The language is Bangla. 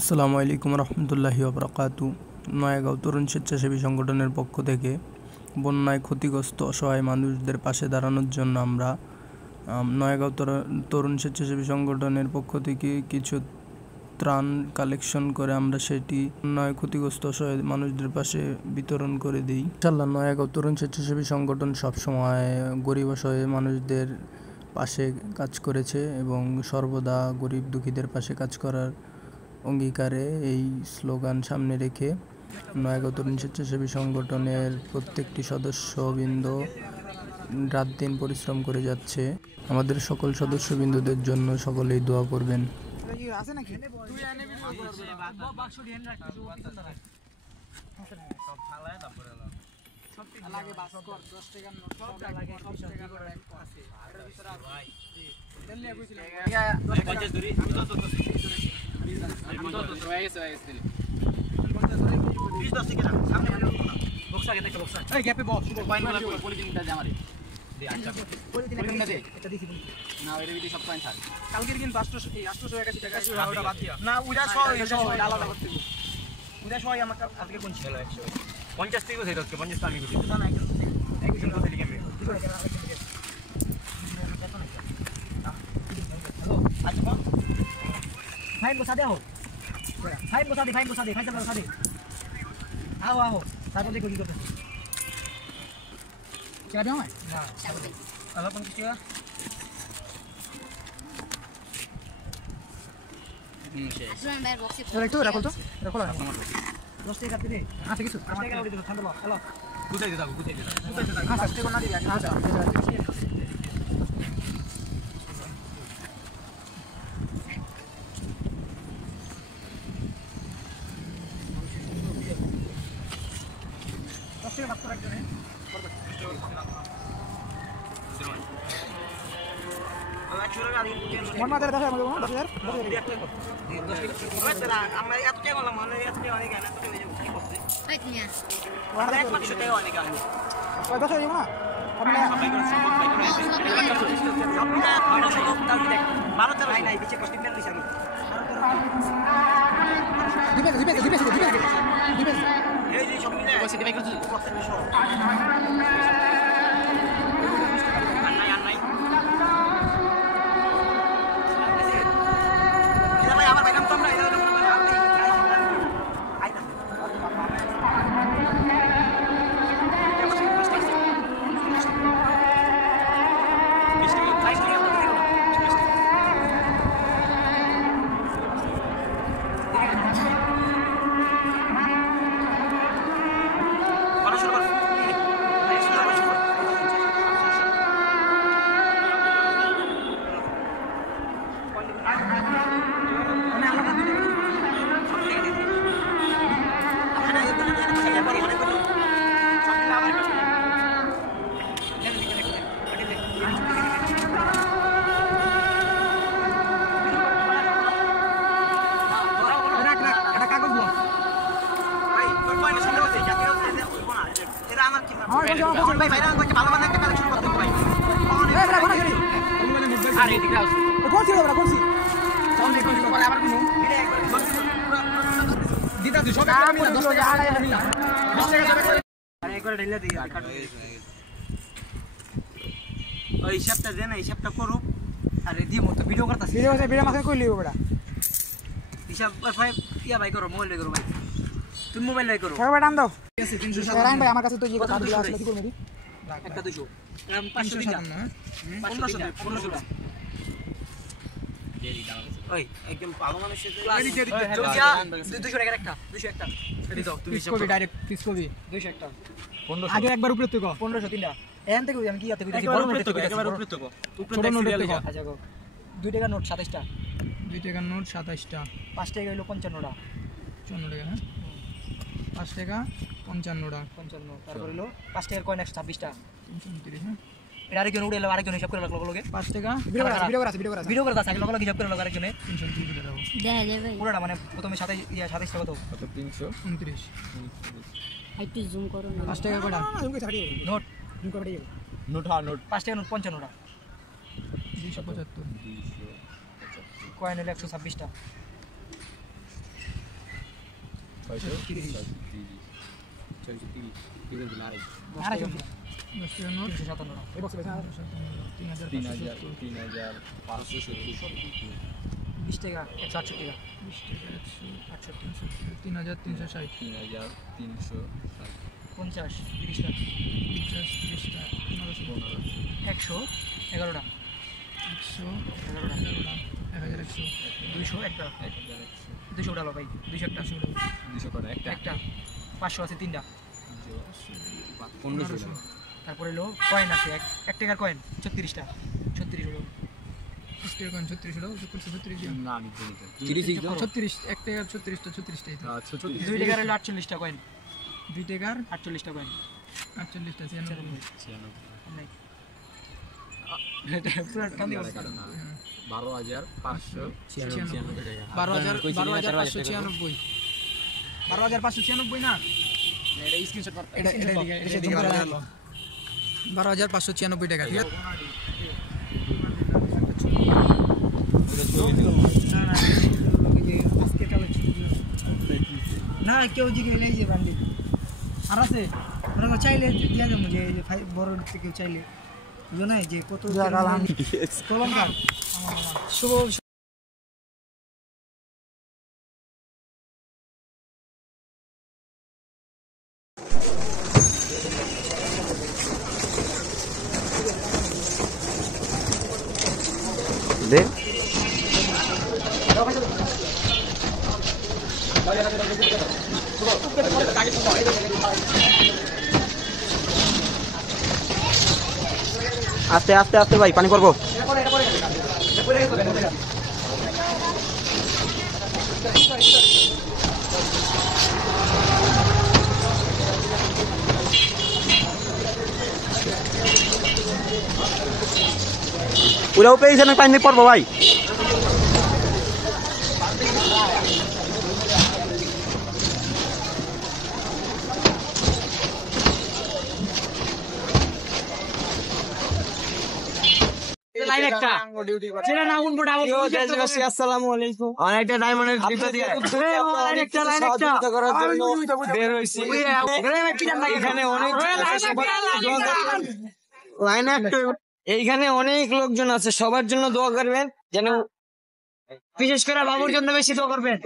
আসসালামু আলাইকুম রহমতুল্লাহি ওবরাকাতু। নয়াগাঁও তরুণ স্বেচ্ছাসেবী সংগঠনের পক্ষ থেকে বন্যায় ক্ষতিগ্রস্ত অসহায় মানুষদের পাশে দাঁড়ানোর জন্য আমরা নয়াগাঁও তরুণ স্বেচ্ছাসেবী সংগঠনের পক্ষ থেকে কিছু ত্রাণ কালেকশন করে আমরা সেটি বন্যায় ক্ষতিগ্রস্ত অসহায় মানুষদের পাশে বিতরণ করে দিই। ইনশাআল্লাহ নয়াগাঁও তরুণ স্বেচ্ছাসেবী সংগঠন সবসময় গরিব অসহায় মানুষদের পাশে কাজ করেছে এবং সর্বদা গরিব দুঃখীদের পাশে কাজ করার অঙ্গীকারে এই স্লোগান সামনে রেখে নয়াগাঁও তরুণ স্বেচ্ছাসেবী সংগঠনের প্রত্যেকটি সদস্যবৃন্দ রাত দিন পরিশ্রম করে যাচ্ছে। আমাদের সকল সদস্যবৃন্দদের জন্য সকলেই দোয়া করবেন। फाइन बसा दे हो फाइन बसा दे फाइन बसा दे आओ आओ ताको देखो की करते क्या दे मैं ना अलग 50 টাকা আসলে মেয়ের বক্সে একটু রাখো তো রাখো না 10 টাকা কাটতে দে আচ্ছা কিছু 10 টাকা ওরে দিও ঠান্ডা লো হ্যালো বুঝাই দে দাও হ্যাঁ 10 টাকা না দিবি আচ্ছা হিসাবটা দেন হিসাবটা করুক আরে দি মত ভিডিও করতাছি ভিডিও মাকে কই লিও বড়া হিসাব ভাই ইয়া ভাই করো মোবাইল করো ভাই তুমি মোবাইল ভাই করো হ্যাঁ ভাই দাম দাও ঠিক আছে 300 রাইন ভাই আমার কাছে তো এই কথা দিলা আসলে কি করব দি একটা 200 500 দিন না 1500 টাকা দেরি দাও ওই একদম ভালো মানুষের ক্লাস 200 টাকা একটা 200 একটা দি দাও তুমি হিসাব করবে ডাইরেক্ট পিস করবি 200 একটা 1500 আগে একবার উপরে তুই 1500 তিনটা এখান থেকে আমি কি ইয়াতে কইছি বড় নোট থেকে একবার উপরে তো উপরে ছোট নোট থেকে আচ্ছা গো 2 টাকা নোট 27 টা 2 টাকা নোট 27 টা 5 টাকা হলো 55 টা 54 টাকা হ্যাঁ 5 টাকা 55 টা 55 তারপর হলো 5 টাকার কয়েন 126 টা 329 হ্যাঁ এটা আরেকজন উড়ে এলো আরেকজন হিসাব করে লাগলো লগে 5 টাকা ভিডিও করে দাও আগে লগে হিসাব করে লাগলো আরেকজনে 330 টাকা দাও দেখা যাবে পুরোটা মানে প্রথমে 27 টাকা কত 329 একটু জুম করো না 5 টাকা কয়টা জুম করে ছাড়িয়ে নোট জুম করে দিও নোট 5 টাকা নোট 55 টা 275 কয়েন হলো 126 টা তারপরে হলো কয়েন আছে 1 টাকার কয়েন 36টা 36 হলো 36 হলো 36 1 টাকার 36টা 36টা 2 টাকার হলো 48টা কয়েন 2 টাকার 48টা কয়েন 48টা 96 নাই এটা পুরো টান দিও 12,596 না এটা স্ক্রিনশট কর এটা 12,596 টাকা ঠিক আছে না কেউ জিগে নেই যে বান্ডি আর আছে আমরা চাইলে দিয়া দেব যে বড় কেউ চাইলে বুঝো না যে কত কলম কার শুভ দে আস্তে আস্তে আস্তে ভাই পানি পড়বো ওরাও পেয়েছে না পানি পড়বো ভাই লাইন একটা যেটা না উনবো ডাবল আসসালামু আলাইকুম অনেকটা ডায়মন্ডের ডিপে দিয়ে একটা লাইন একটা করার জন্য বের হইছি এখানে অনেক লাইন একটা এইখানে অনেক লোকজন আছে সবার জন্য দোয়া করবেন যেন বিশেষ করে বাবুর জন্য বেশি দোয়া করবেন